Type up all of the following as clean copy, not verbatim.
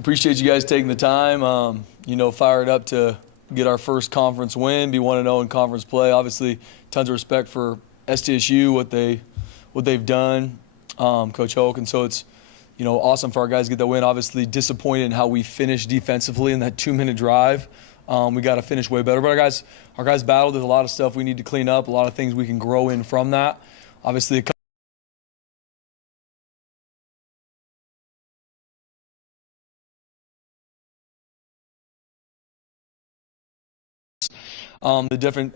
Appreciate you guys taking the time. Fired up to get our first conference win, be 1-0 in conference play. Obviously, tons of respect for SDSU, what they've done, Coach Hoke, and so it's awesome for our guys to get that win. Obviously, disappointed in how we finished defensively in that 2-minute drive. We got to finish way better, but our guys battled. There's a lot of stuff we need to clean up, a lot of things we can grow in from that. Obviously, the different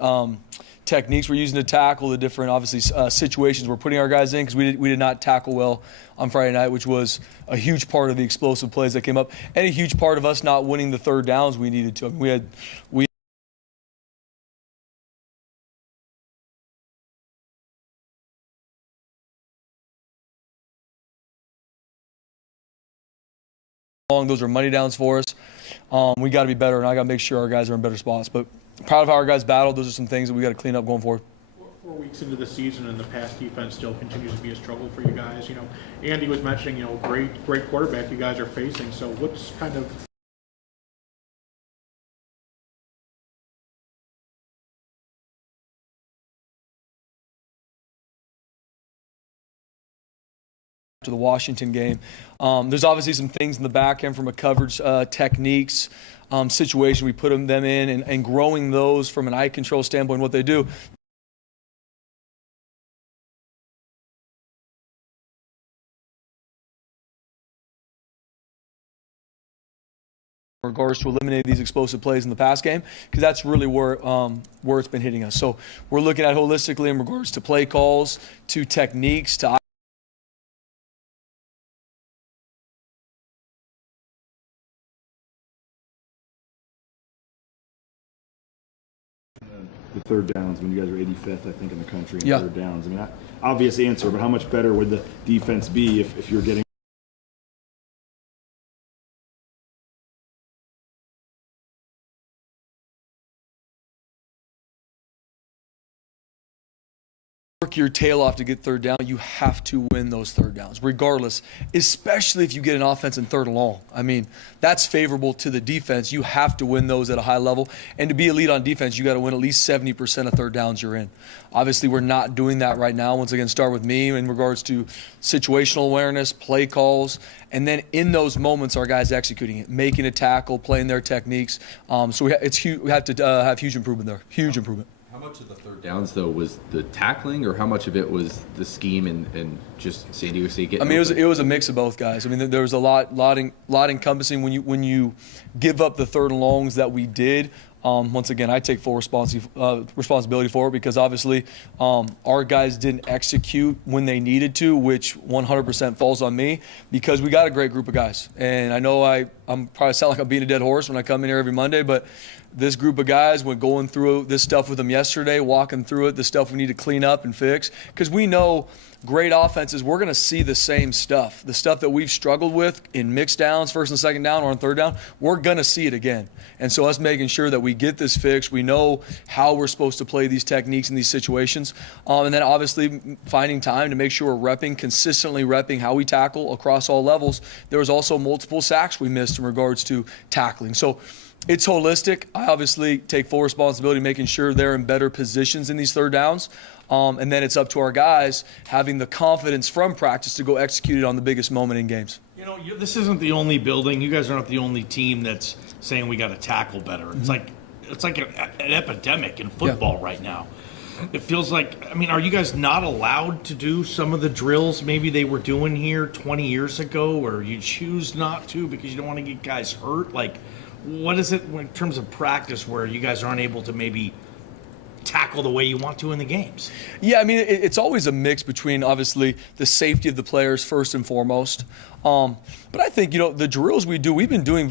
techniques we're using to tackle, the different, obviously, situations we're putting our guys in, because we did not tackle well on Friday night, which was a huge part of the explosive plays that came up, and a huge part of us not winning the third downs we needed to. I mean, those are money downs for us. We got to be better, and I got to make sure our guys are in better spots. But proud of how our guys battled. Those are some things that we got to clean up going forward. 4 weeks into the season, and the pass defense still continues to be a struggle for you guys. Andy was mentioning, great quarterback you guys are facing. So what's kind of to the Washington game. There's obviously some things in the back end from a coverage techniques situation we put them in, and growing those from an eye control standpoint, what they do. In regards to eliminating these explosive plays in the pass game, because that's really where it's been hitting us. So we're looking at holistically in regards to play calls, to techniques, to the third downs when you guys are 85th, I think, in the country in Yeah. third downs. I mean, obvious answer, but how much better would the defense be if you're getting work your tail off to get third down? You have to win those third downs, regardless, especially if you get an offense in third and long. I mean, that's favorable to the defense. You have to win those at a high level. And to be elite on defense, you got to win at least 70% of third downs you're in. Obviously, we're not doing that right now. Once again, start with me in regards to situational awareness, play calls, and then in those moments, our guys executing it, making a tackle, playing their techniques. So we have to have huge improvement there, huge improvement. How much of the third downs, though, was the tackling, or how much of it was the scheme and just San Diego State getting? I mean, it was a mix of both, guys. I mean, there was a lot encompassing when you give up the third and longs that we did. Once again, I take full responsibility for it, because obviously our guys didn't execute when they needed to, which 100% falls on me, because we got a great group of guys. And I know I'm probably sound like I'm beating a dead horse when I come in here every Monday, but this group of guys, went going through this stuff with them yesterday, walking through it, the stuff we need to clean up and fix, because we know great offenses, we're going to see the same stuff. The stuff that we've struggled with in mixed downs, first and second down, or on third down, we're going to see it again. And so us making sure that we get this fixed, we know how we're supposed to play these techniques in these situations. And then obviously finding time to make sure we're consistently repping how we tackle across all levels. There was also multiple sacks we missed in regards to tackling. So it's holistic. I obviously take full responsibility making sure they're in better positions in these third downs. And then it's up to our guys having the confidence from practice to go execute it on the biggest moment in games. This isn't the only building. You guys are not the only team that's saying we got to tackle better. It's like an epidemic in football right now. It feels like, are you guys not allowed to do some of the drills maybe they were doing here 20 years ago, or you choose not to because you don't want to get guys hurt? Like, what is it in terms of practice where you guys aren't able to maybe tackle the way you want to in the games? Yeah, I mean, it's always a mix between, obviously, the safety of the players first and foremost. But I think, the drills we do, we've been doing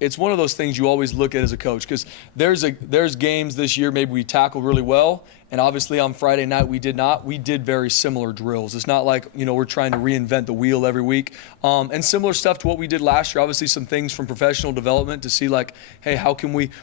it's one of those things you always look at as a coach, because there's games this year maybe we tackled really well, and obviously on Friday night we did not. We did very similar drills. It's not like, we're trying to reinvent the wheel every week. And similar stuff to what we did last year. Obviously some things from professional development to see like, hey,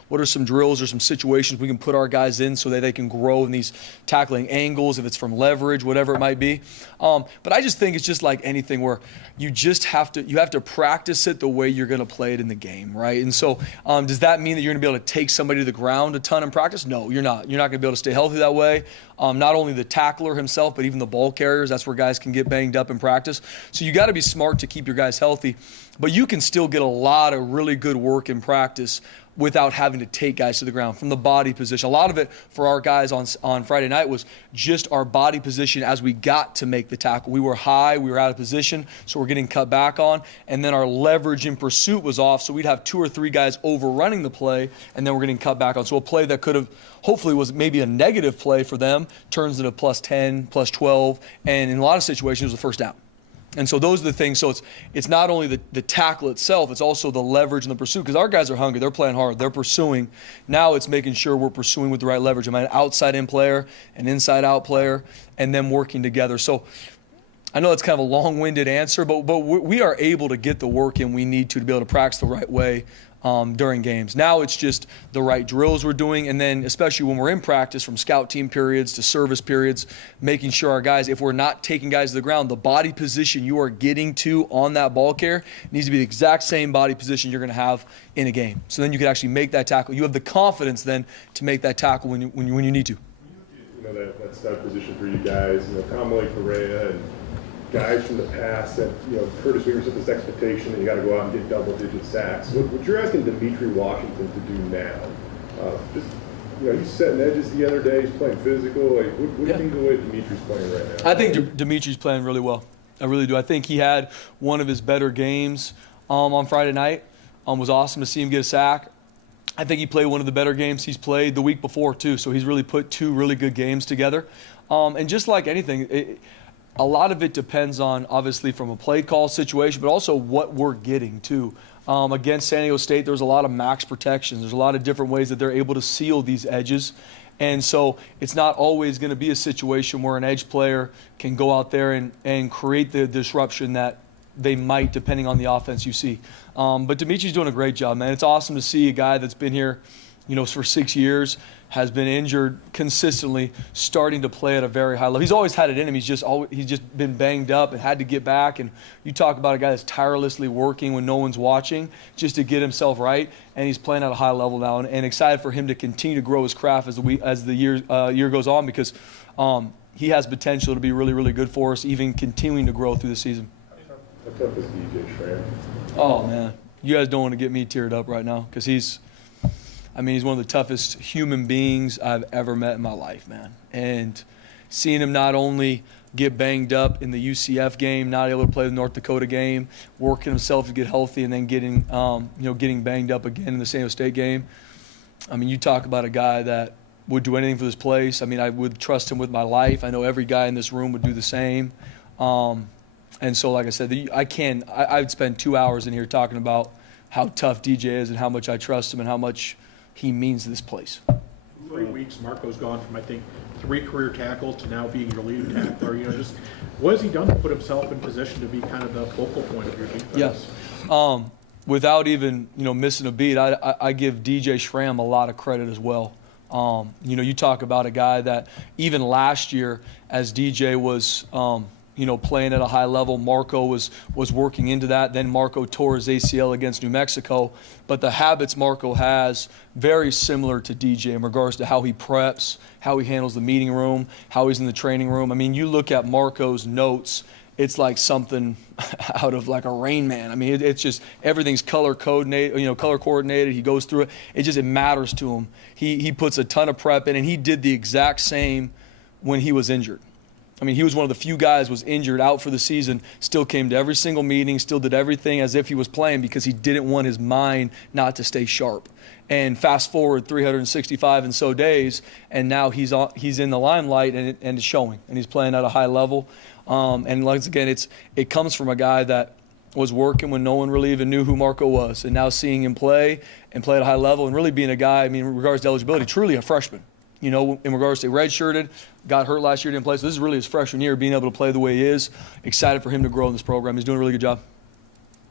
what are some drills or some situations we can put our guys in so that they can grow in these tackling angles, if it's from leverage, whatever it might be. But I just think it's just like anything where you have to practice it the way you're going to play it in the game, right? And so does that mean that you're going to be able to take somebody to the ground a ton in practice? No, you're not. You're not going to be able to stay healthy that way. Not only the tackler himself, but even the ball carriers. That's where guys can get banged up in practice. So you got to be smart to keep your guys healthy. But you can still get a lot of really good work in practice without having to take guys to the ground from the body position. A lot of it for our guys on Friday night was just our body position as we got to make the tackle. We were high, we were out of position, so we're getting cut back on. And then our leverage in pursuit was off, so we'd have 2 or 3 guys overrunning the play, and then we're getting cut back on. So a play that could have, hopefully was maybe a negative play for them, turns into +10, +12, and in a lot of situations it was a first down. And so those are the things. So it's not only the tackle itself, it's also the leverage and the pursuit, because our guys are hungry. They're playing hard. They're pursuing. Now it's making sure we're pursuing with the right leverage. I'm an outside-in player, an inside-out player, and them working together. So I know that's kind of a long-winded answer, but we are able to get the work in we need to be able to practice the right way during games. Now it's just the right drills we're doing, and then especially when we're in practice, from scout team periods to service periods, making sure our guys, if we're not taking guys to the ground, the body position you are getting to on that ball carrier needs to be the exact same body position you're going to have in a game. So then you can actually make that tackle. You have the confidence then to make that tackle when you need to. That stud position for you guys, Kamale Correa and guys from the past that, Curtis Weaver set this expectation that you got to go out and get double-digit sacks. What you're asking Dimitri Washington to do now, he's setting edges the other day. He's playing physical. What do you think of the way Dimitri's playing right now? I think Dimitri's playing really well. I really do. I think he had one of his better games on Friday night. Was awesome to see him get a sack. I think he played one of the better games he's played the week before too. So he's really put 2 really good games together. And just like anything, a lot of it depends on, obviously, from a play call situation, but also what we're getting, too. Against San Diego State, there's a lot of max protections. There's a lot of different ways that they're able to seal these edges. And so it's not always going to be a situation where an edge player can go out there and create the disruption that they might, depending on the offense you see. But Dimitri's doing a great job, man. It's awesome to see a guy that's been here, for 6 years, has been injured consistently, starting to play at a very high level. He's always had it in him. He's just been banged up and had to get back. And you talk about a guy that's tirelessly working when no one's watching just to get himself right, and he's playing at a high level now. And excited for him to continue to grow his craft as the year goes on, because he has potential to be really, really good for us, even continuing to grow through the season. How tough is DJ Schramm? Oh, man. You guys don't want to get me teared up right now, because he's one of the toughest human beings I've ever met in my life, man. And seeing him not only get banged up in the UCF game, not able to play the North Dakota game, working himself to get healthy, and then getting banged up again in the San Diego State game. You talk about a guy that would do anything for this place. I would trust him with my life. I know every guy in this room would do the same. And so, like I said, I'd spend 2 hours in here talking about how tough DJ is and how much I trust him and how much he means to this place. 3 weeks, Marco's gone from, I think, 3 career tackles to now being your leading tackler. Just what has he done to put himself in position to be kind of the focal point of your defense? Yeah. Without even missing a beat, I give DJ Schramm a lot of credit as well. You talk about a guy that even last year, as DJ was playing at a high level, Marco was working into that. Then Marco tore his ACL against New Mexico. But the habits Marco has, very similar to DJ in regards to how he preps, how he handles the meeting room, how he's in the training room. You look at Marco's notes, it's like something out of like a Rain Man. It's just everything's color coordinated. He goes through it. It matters to him. He puts a ton of prep in, and he did the exact same when he was injured. He was one of the few guys was injured, out for the season, still came to every single meeting, still did everything as if he was playing, because he didn't want his mind not to stay sharp. And fast forward 365 and so days, and now he's in the limelight, and it's showing, and he's playing at a high level. And once again, it comes from a guy that was working when no one really even knew who Marco was. And now seeing him play and play at a high level and really being a guy, I mean, in regards to eligibility, truly a freshman. You know, in regards to redshirted, got hurt last year, didn't play. So this is really his freshman year, being able to play the way he is. Excited for him to grow in this program. He's doing a really good job.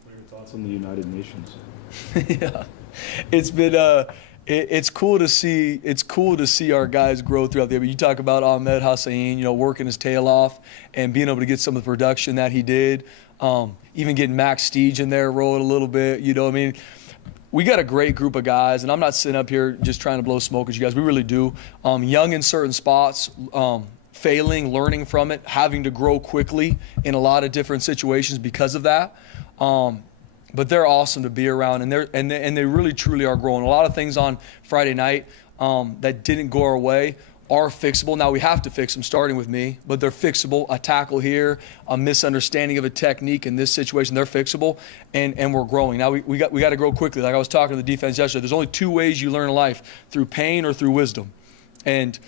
What are your thoughts on the United Nations? Yeah, it's been it's cool to see. It's cool to see our guys grow throughout the year. You talk about Ahmed Hassain, you know, working his tail off and being able to get some of the production that he did. Even getting Max Steege in there, rolling a little bit. You know, I mean, we got a great group of guys, and I'm not sitting up here just trying to blow smoke at you guys. We really do. Young in certain spots, failing, learning from it, having to grow quickly in a lot of different situations because of that. But they're awesome to be around, and they really truly are growing. A lot of things on Friday night that didn't go our way are fixable. Now we have to fix them, starting with me, but they're fixable. A tackle here, a misunderstanding of a technique in this situation, they're fixable, and we're growing. Now we got to grow quickly. Like I was talking to the defense yesterday, there's only two ways you learn in life: through pain or through wisdom. And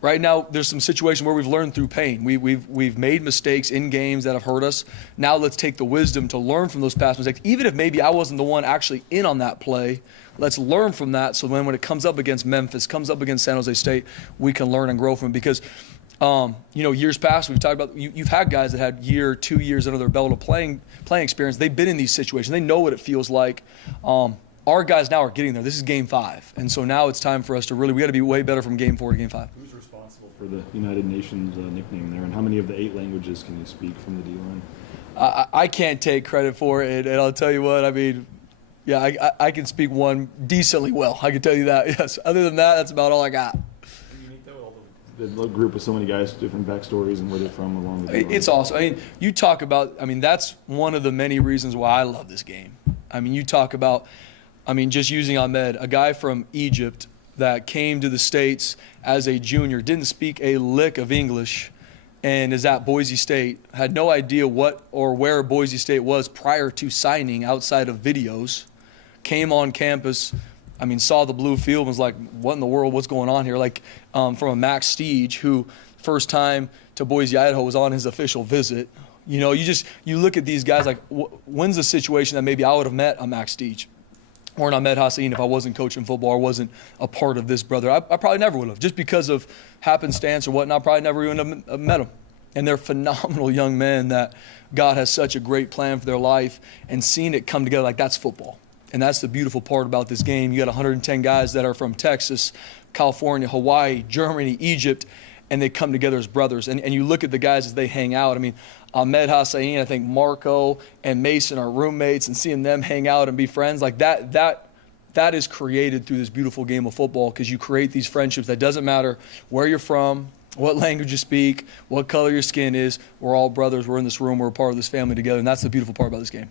right now, there's some situations where we've learned through pain. We've made mistakes in games that have hurt us. Now let's take the wisdom to learn from those past mistakes. Even if maybe I wasn't the one actually in on that play, let's learn from that. So when it comes up against Memphis, comes up against San Jose State, we can learn and grow from it. Because, you know, years past, we've talked about, you've had guys that had 2 years under their belt of playing experience. They've been in these situations. They know what it feels like. Our guys now are getting there. This is game 5. And so now it's time for us to we got to be way better from game 4 to game 5. Who's responsible for the United Nations nickname there, and how many of the 8 languages can you speak from the D-line? I can't take credit for it, and I'll tell you what, I mean, yeah, I can speak one decently well. I can tell you that, yes. Other than that, that's about all I got. The group with so many guys, different backstories and where they're from along the D-line. It's awesome. I mean, you talk about, I mean, that's one of the many reasons why I love this game. I mean, you talk about, I mean, just using Ahmed, a guy from Egypt that came to the States as a junior, didn't speak a lick of English, and is at Boise State, had no idea what or where Boise State was prior to signing outside of videos, came on campus, I mean, saw the blue field and was like, what in the world, what's going on here? Like, from a Max Steege, who first time to Boise, Idaho, was on his official visit. You know, you look at these guys like, when's the situation that maybe I would have met a Max Steege or an Ahmed Hassain if I wasn't coaching football or wasn't a part of this brother? I probably never would have. Just because of happenstance or whatnot, probably never even have met them. And they're phenomenal young men that God has such a great plan for their life, and seeing it come together, like, that's football. And that's the beautiful part about this game. You got 110 guys that are from Texas, California, Hawaii, Germany, Egypt, and they come together as brothers. And you look at the guys as they hang out. I mean, Ahmed Hassain, I think Marco and Mason are roommates, and seeing them hang out and be friends, like that is created through this beautiful game of football, because you create these friendships that doesn't matter where you're from, what language you speak, what color your skin is. We're all brothers. We're in this room. We're a part of this family together, and that's the beautiful part about this game.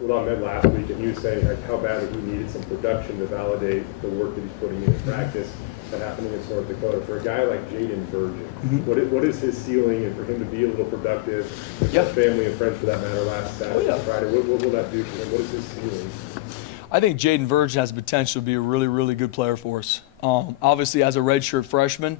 With Ahmed last week, and you saying like how badly he needed some production to validate the work that he's putting in practice that happened against North Dakota. For a guy like Jaden Virgin, what is his ceiling, and for him to be a little productive, with his family and friends for that matter last Saturday and Friday, what will that do for him? What is his ceiling? I think Jaden Virgin has the potential to be a really, really good player for us. Obviously, as a redshirt freshman,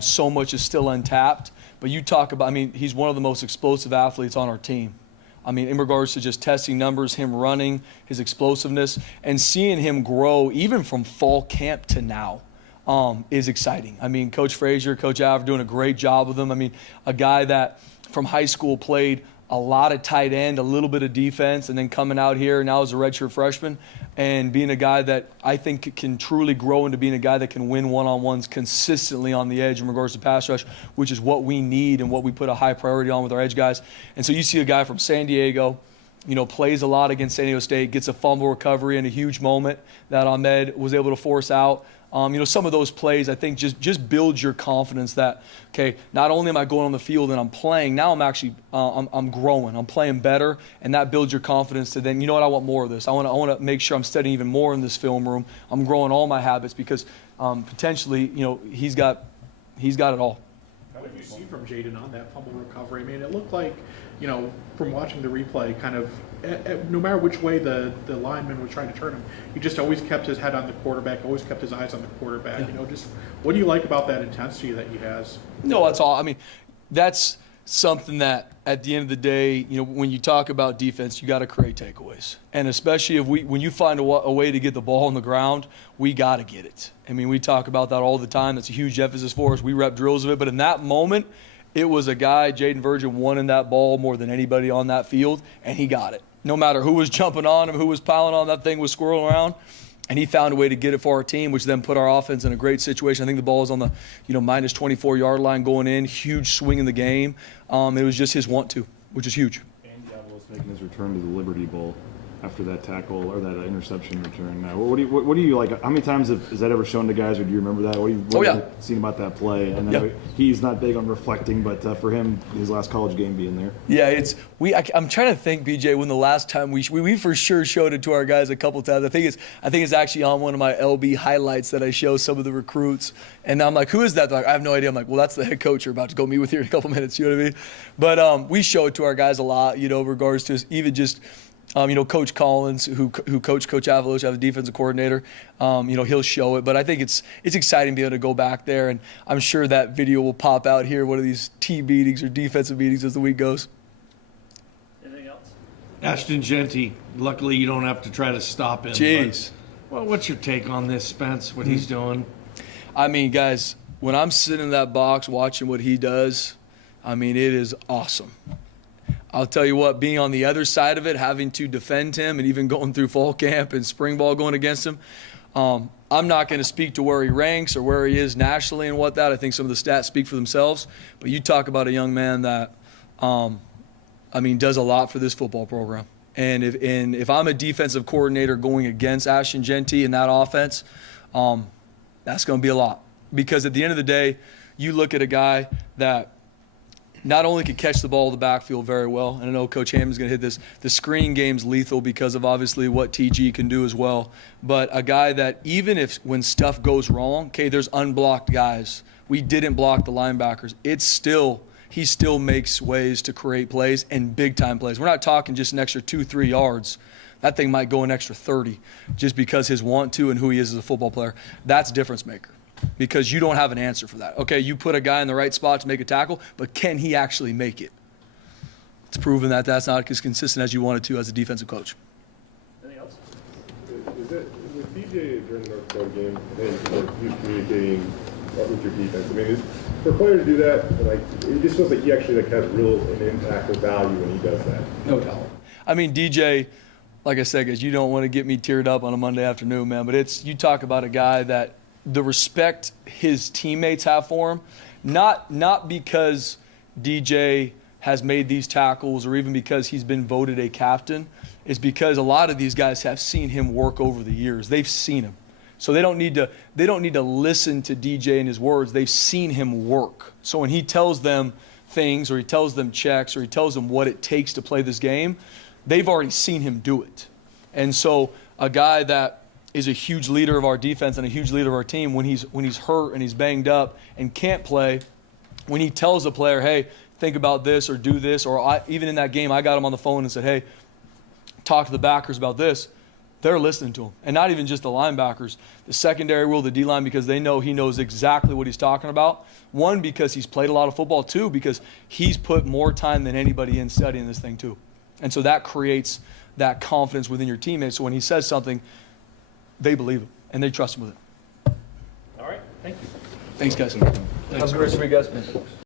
so much is still untapped. But you talk about, I mean, he's one of the most explosive athletes on our team. I mean, in regards to just testing numbers, him running, his explosiveness, and seeing him grow even from fall camp to now is exciting. I mean, Coach Frazier, Coach Av are doing a great job with him. I mean, a guy that from high school played a lot of tight end, a little bit of defense, and then coming out here now as a redshirt freshman and being a guy that I think can truly grow into being a guy that can win one-on-ones consistently on the edge in regards to pass rush, which is what we need and what we put a high priority on with our edge guys. And so you see a guy from San Diego, you know, plays a lot against San Diego State, gets a fumble recovery in a huge moment that Ahmed was able to force out. You know, some of those plays, I think, just build your confidence that, okay, not only am I going on the field and I'm playing, now I'm actually I'm growing, I'm playing better, and that builds your confidence to then, you know what, I want more of this. I want to make sure I'm studying even more in this film room. I'm growing all my habits because potentially, you know, he's got it all. What did you see from Jaden on that fumble recovery? I mean, it looked like, you know, from watching the replay, kind of, no matter which way the lineman was trying to turn him, he just always kept his head on the quarterback, always kept his eyes on the quarterback. You know, just what do you like about that intensity that he has? No, that's all. I mean, that's something that at the end of the day, when you talk about defense, you got to create takeaways. And especially when you find a way to get the ball on the ground, we got to get it. I mean, we talk about that all the time. That's a huge emphasis for us. We rep drills of it. But in that moment, it was a guy, Jaden Virgin, wanting that ball more than anybody on that field, and he got it. No matter who was jumping on him, who was piling on, that thing was swirling around. And he found a way to get it for our team, which then put our offense in a great situation. I think the ball was on the minus 24-yard line going in. Huge swing in the game. It was just his want to, which is huge. And Diablo's making his return to the Liberty Bowl after that tackle or that interception return. Now, what do you like? How many times is that ever shown to guys, or do you remember that? What have you seen about that play? And then he's not big on reflecting, but for him, his last college game being there. Yeah, I'm trying to think, BJ, when the last time we for sure showed it to our guys a couple times. I think it's actually on one of my LB highlights that I show some of the recruits, and I'm like, who is that? They're like, I have no idea. I'm like, well, that's the head coach you're about to go meet with here in a couple minutes. You know what I mean? But we show it to our guys a lot. Regards to even just. Coach Collins, who coached Coach Avalos, the defensive coordinator, he'll show it. But I think it's exciting to be able to go back there, and I'm sure that video will pop out here, one of these team meetings or defensive meetings as the week goes. Anything else? Ashton Genty, luckily you don't have to try to stop him. Jeez. Well, what's your take on this, Spence, what he's doing? I mean, guys, when I'm sitting in that box watching what he does, I mean, it is awesome. I'll tell you what, being on the other side of it, having to defend him and even going through fall camp and spring ball going against him, I'm not going to speak to where he ranks or where he is nationally and what that. I think some of the stats speak for themselves. But you talk about a young man that, does a lot for this football program. And if I'm a defensive coordinator going against Ashton Genty in that offense, that's going to be a lot. Because at the end of the day, you look at a guy that not only could catch the ball in the backfield very well, and I know Coach Hammond's going to hit this, the screen game's lethal because of obviously what TG can do as well, but a guy that even when stuff goes wrong, okay, there's unblocked guys. We didn't block the linebackers. He still makes ways to create plays and big-time plays. We're not talking just an extra 2-3 yards. That thing might go an extra 30 just because his want to and who he is as a football player. That's a difference maker. Because you don't have an answer for that. Okay, you put a guy in the right spot to make a tackle, but can he actually make it? It's proven that that's not as consistent as you want it to as a defensive coach. Anything else? Is it with DJ during the North Dakota game, he's communicating with your defense? I mean, for a player to do that, it just feels like he actually has real an impact or value when he does that. No doubt. I mean, DJ, like I said, guys, you don't want to get me teared up on a Monday afternoon, man, but you talk about a guy that the respect his teammates have for him, not because DJ has made these tackles or even because he's been voted a captain, is because a lot of these guys have seen him work over the years. They've seen him. So they don't need to listen to DJ and his words. They've seen him work. So when he tells them things or he tells them checks or he tells them what it takes to play this game, they've already seen him do it. And so a guy that is a huge leader of our defense and a huge leader of our team, when he's hurt and he's banged up and can't play, when he tells a player, hey, think about this or do this, or even in that game I got him on the phone and said, hey, talk to the backers about this, they're listening to him. And not even just the linebackers, the secondary will, the D-line, because they know he knows exactly what he's talking about. One, because he's played a lot of football. Two, because he's put more time than anybody in studying this thing too. And so that creates that confidence within your teammates. So when he says something, they believe him, and they trust him with it. All right. Thank you. Thanks, guys. Have a great week, guys.